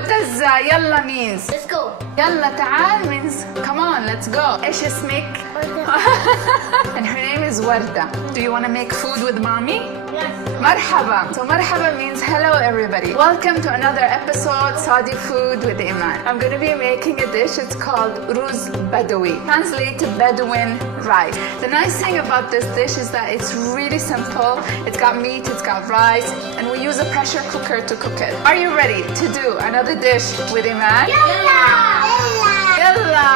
What does يلا means? Let's go. يلا تعال means come on, let's go. ايش اسمك? And her name is Warda. Do you want to make food with mommy? Yes. Marhaba. So marhaba means hello everybody. Welcome to another episode Saudi Food with Iman. I'm going to be making a dish. It's called Ruz Badawi. Translated Bedouin rice. The nice thing about this dish is that it's really simple. It's got meat, it's got rice, and we use a pressure cooker to cook it. Are you ready to do another dish with Iman? Yalla. Yalla!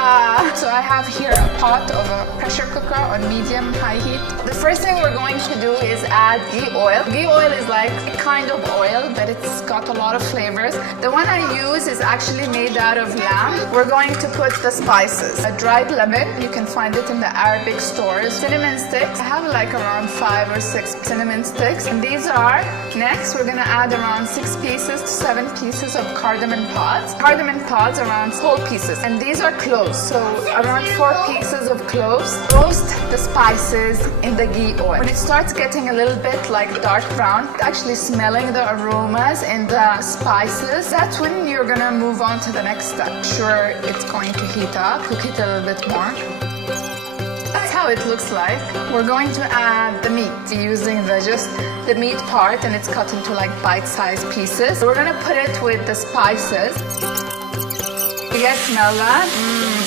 So I have here a pot of a pressure cooker on medium-high heat. The first thing we're going to do is add ghee oil. Ghee oil is like a kind of oil, but it's got a lot of flavors. The one I use is actually made out of lamb. We're going to put the spices. A dried lemon, you can find it in the Arabic stores. Cinnamon sticks, I have like around 5 or 6 cinnamon sticks. And these are, next we're gonna add around 6 pieces to 7 pieces of cardamom pods. Cardamom pods around whole pieces. And these are cloves, so around 4 pieces of cloves. Roast the spices in the ghee oil. When it starts getting a little bit like dark brown, actually smelling the aromas in the spices, that's when you're gonna move on to the next step. Sure, it's going to heat up, cook it a little bit more. That's how it looks like. We're going to add the meat using the meat part, and it's cut into like bite-sized pieces. We're gonna put it with the spices. You guys smell that?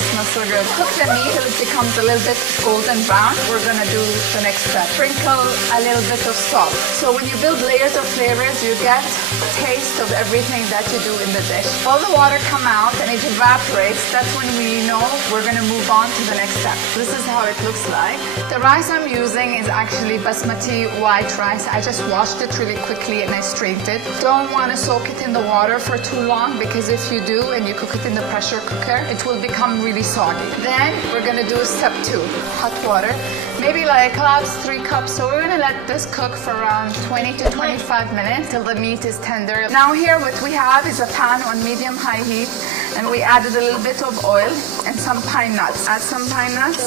Smells so good. Cook the meat till it becomes a little bit golden brown. We're gonna do the next step. Sprinkle a little bit of salt. So when you build layers of flavors, you get a taste of everything that you do in the dish. All the water come out and it evaporates. That's when we know we're gonna move on to the next step. This is how it looks like. The rice I'm using is actually basmati white rice. I just washed it really quickly and I strained it. Don't want to soak it in the water for too long, because if you do and you cook it in the pressure cooker, it will become really soggy. Then we're gonna do step 2, hot water. Maybe like 3 cups. So we're gonna let this cook for around 20 to 25 minutes till the meat is tender. Now here what we have is a pan on medium-high heat, and we added a little bit of oil and some pine nuts. Add some pine nuts.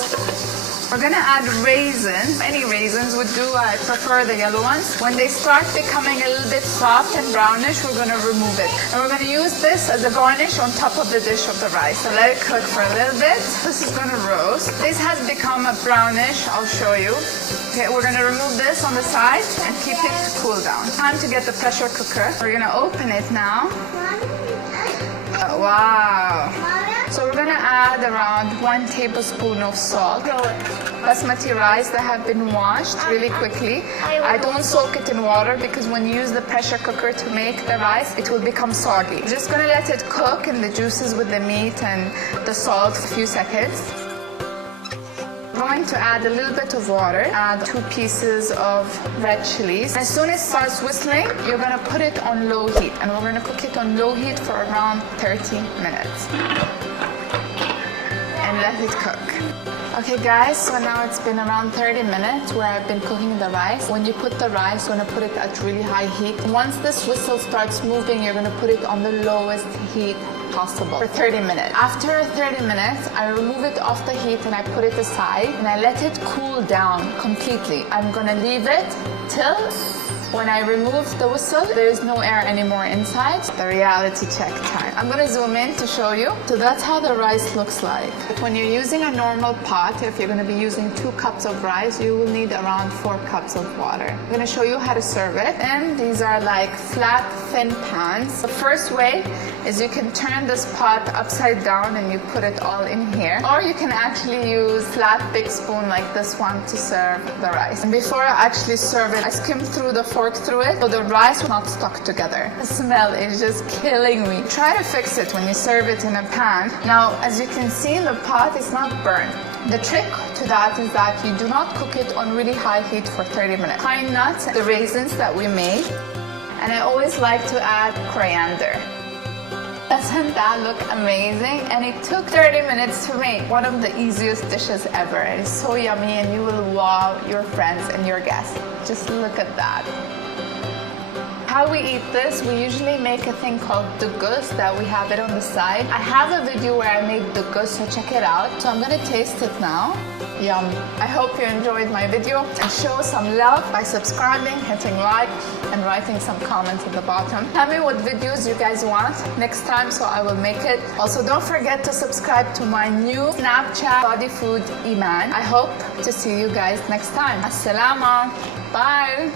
We're gonna add raisins. Any raisins would do. I prefer the yellow ones. When they start becoming a little bit soft and brownish, we're gonna remove it. And we're gonna use this as a garnish on top of the dish of the rice. So let it cook for a little bit. This is gonna roast. This has become a brownish. I'll show you. Okay, we're gonna remove this on the side and keep it to cool down. Time to get the pressure cooker. We're gonna open it now. Wow. So we're gonna add around 1 tablespoon of salt. Basmati rice that have been washed really quickly. I don't soak it in water because when you use the pressure cooker to make the rice, it will become soggy. Just gonna let it cook in the juices with the meat and the salt for a few seconds. Going to add a little bit of water. Add 2 pieces of red chilies. As soon as it starts whistling, you're gonna put it on low heat, and we're gonna cook it on low heat for around 30 minutes. And let it cook. Okay guys, so now it's been around 30 minutes where I've been cooking the rice. When you put the rice, you're gonna put it at really high heat. Once this whistle starts moving, you're gonna put it on the lowest heat possible for 30 minutes. After 30 minutes, I remove it off the heat and I put it aside and I let it cool down completely. I'm gonna leave it till when I remove the whistle, there is no air anymore inside. The reality check time. I'm gonna zoom in to show you. So that's how the rice looks like. But when you're using a normal pot, if you're gonna be using 2 cups of rice, you will need around 4 cups of water. I'm gonna show you how to serve it. And these are like flat, thin pans. The first way is you can turn this pot upside down and you put it all in here. Or you can actually use flat big spoon like this one to serve the rice. And before I actually serve it, I skim through the fork through it so the rice will not stuck together. The smell is just killing me. Try to fix it when you serve it in a pan. Now, as you can see, the pot is not burnt. The trick to that is that you do not cook it on really high heat for 30 minutes. Pine nuts, the raisins that we made, and I always like to add coriander. Doesn't that look amazing? And it took 30 minutes to make. One of the easiest dishes ever. It is so yummy and you will wow your friends and your guests. Just look at that. How we eat this, we usually make a thing called dugus that we have it on the side. I have a video where I made dugus, so check it out. So I'm gonna taste it now. Yum. I hope you enjoyed my video and show some love by subscribing, hitting like, and writing some comments at the bottom. Tell me what videos you guys want next time so I will make it. Also, don't forget to subscribe to my new Snapchat body food Iman. I hope to see you guys next time. As-salama. Bye.